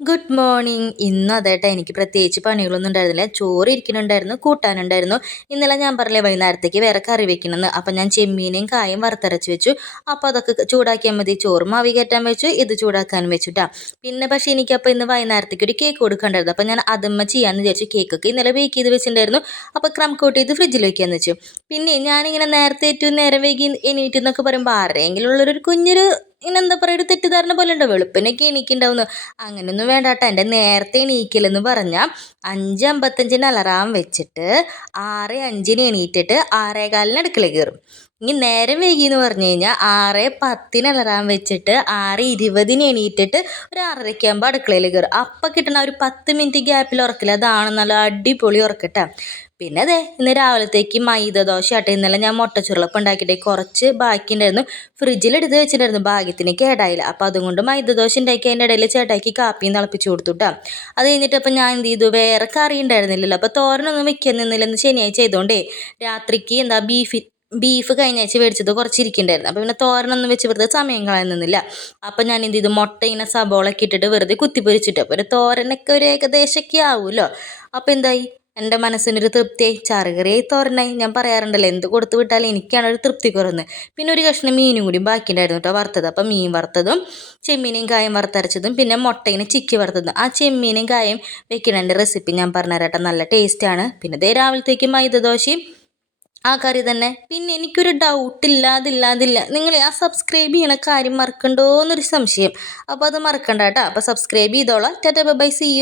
Good morning ഇന്ന് അതേട്ടാ എനിക്ക് പ്രത്യേകിച്ച് പണികളൊന്നും ഉണ്ടായിരുന്നില്ല. ചോറ് ഇരിക്കുന്നുണ്ടായിരുന്നു കൂട്ടാനുണ്ടായിരുന്നു. ഇന്നലെ ഞാൻ പറഞ്ഞില്ലേ വൈകുന്നേരത്തേക്ക് വേറെ കറി വെക്കണമെന്ന്. അപ്പം ഞാൻ ചെമ്മീനേയും കായും വറുത്തരച്ച് വെച്ചു. അപ്പോൾ അതൊക്കെ ചൂടാക്കിയാൽ മതി. ചോറ് മാവി കയറ്റാൻ വെച്ചു ഇത് ചൂടാക്കാനും വെച്ചുട്ടാ. പിന്നെ പക്ഷേ എനിക്കപ്പോൾ ഇന്ന് വൈകുന്നേരത്തേക്ക് ഒരു കേക്ക് കൊടുക്കണ്ടായിരുന്നു. അപ്പോൾ ഞാൻ അതുമ്മ ചെയ്യാമെന്ന് വിചാരിച്ചു കേക്കൊക്കെ ഇന്നലെ ബേക്ക് ചെയ്ത് വെച്ചിട്ടുണ്ടായിരുന്നു. അപ്പോൾ ക്രം കൂട്ടി ചെയ്ത് ഫ്രിഡ്ജിൽ വെക്കാമെന്ന് വെച്ചു. പിന്നെ ഞാനിങ്ങനെ നേരത്തെ ഏറ്റവും നേരം വൈകി എണീറ്റെന്നൊക്കെ പറയുമ്പോൾ ആരെങ്കിലും ഉള്ളൊരു കുഞ്ഞൊരു ഇങ്ങനെ എന്താ പറയുക ഒരു തെറ്റിദ്ധാരണ പോലെ ഉണ്ടോ? വെളുപ്പിനൊക്കെ എണീക്കുണ്ടാവുന്നു അങ്ങനെയൊന്നും വേണ്ട കേട്ടോ എന്റെ നേരത്തെ എണീക്കലെന്ന് പറഞ്ഞാൽ അഞ്ച് അമ്പത്തഞ്ചിന് അലറാം വെച്ചിട്ട് ആറ് അഞ്ചിന് എണീറ്റിട്ട് ആറേകാലിന് അടുക്കളയിൽ കയറും. ഇനി നേരം വൈകി എന്ന് പറഞ്ഞു കഴിഞ്ഞാൽ ആറ് പത്തിന് അലറാൻ വെച്ചിട്ട് ആറ് ഇരുപതിന് എണീറ്റിട്ട് ഒരു ആറരയ്ക്കാകുമ്പോൾ അടുക്കളയിൽ കയറും അപ്പം കിട്ടണ ഒരു പത്ത് മിനിറ്റ് ഗ്യാപ്പിൽ ഉറക്കില്ല. അതാണ് നല്ല അടിപൊളി ഉറക്കട്ടെ. പിന്നെ അതെ ഇന്ന് രാവിലത്തേക്ക് മൈദ ദോശ ആട്ടെ. ഇന്നലെ ഞാൻ മുട്ടച്ചുരുളപ്പം ഉണ്ടാക്കിയിട്ട് കുറച്ച് ബാക്കി ഉണ്ടായിരുന്നു. ഫ്രിഡ്ജിൽ എടുത്ത് വെച്ചിട്ടുണ്ടായിരുന്നു. ഭാഗ്യത്തിന് കേടായില്ല. അപ്പോൾ അതുകൊണ്ട് മൈദ ദോശ ഉണ്ടാക്കി അതിന്റെ ഇടയിൽ ചേട്ടാക്കി കാപ്പിയും തിളപ്പിച്ച് കൊടുത്തു കേട്ടോ അത് കഴിഞ്ഞിട്ട് അപ്പം ഞാൻ എന്ത് ചെയ്തു? വേറെ കറി ഉണ്ടായിരുന്നില്ലല്ലോ. അപ്പോൾ തോരനൊന്നും വെക്കാൻ നിന്നില്ലെന്ന് ശനിയാഴ്ച ചെയ്തുകൊണ്ടേ രാത്രിക്ക് എന്താ ബീഫ് ബീഫ് കഴിഞ്ഞ ആഴ്ച മേടിച്ചത് കുറച്ചിരിക്കുന്നുണ്ടായിരുന്നു. അപ്പോൾ പിന്നെ തോരനൊന്നും വെച്ച് വെറുതെ സമയം കളയുന്നില്ല അപ്പോൾ ഞാൻ എന്ത് ചെയ്തു? മുട്ട ഇങ്ങനെ സബോളൊക്കെ ഇട്ടിട്ട് വെറുതെ കുത്തിപ്പൊരിച്ചിട്ട്. അപ്പോൾ ഒരു തോരനൊക്കെ ഒരു ഏകദേശമൊക്കെ ആവുമല്ലോ അപ്പോൾ എന്തായി? എന്റെ മനസ്സിനൊരു തൃപ്തിയായി. ചറുകറിയായി തോരനായി. ഞാൻ പറയാറുണ്ടല്ലോ എന്ത് കൊടുത്തു വിട്ടാലും എനിക്കാണ് ഒരു തൃപ്തി കുറഞ്ഞത് പിന്നെ ഒരു കഷ്ണം മീനും കൂടി ബാക്കിയുണ്ടായിരുന്നു കേട്ടോ വറുത്തത്. അപ്പം മീൻ വറുത്തതും ചെമ്മീനും കായും വറുത്തരച്ചതും പിന്നെ മുട്ടയിനെ ചിക്കി വറുത്തതും. ആ ചെമ്മീനും കായും വെക്കണതിന്റെ റെസിപ്പി ഞാൻ പറഞ്ഞുതരാട്ടെ നല്ല ടേസ്റ്റാണ് പിന്നെ ദേ രാവിലത്തേക്ക് മൈദ ദോശയും ആ കറി തന്നെ. പിന്നെ എനിക്കൊരു ഡൗട്ട് ഇല്ലാതില്ലാതില്ല. നിങ്ങൾ ആ സബ്സ്ക്രൈബ് ചെയ്യണ കാര്യം മറക്കണ്ടോ എന്നൊരു സംശയം. അപ്പോൾ അത് മറക്കണ്ട കേട്ടോ. അപ്പോൾ സബ്സ്ക്രൈബ് ചെയ്തോളാം. Tata by C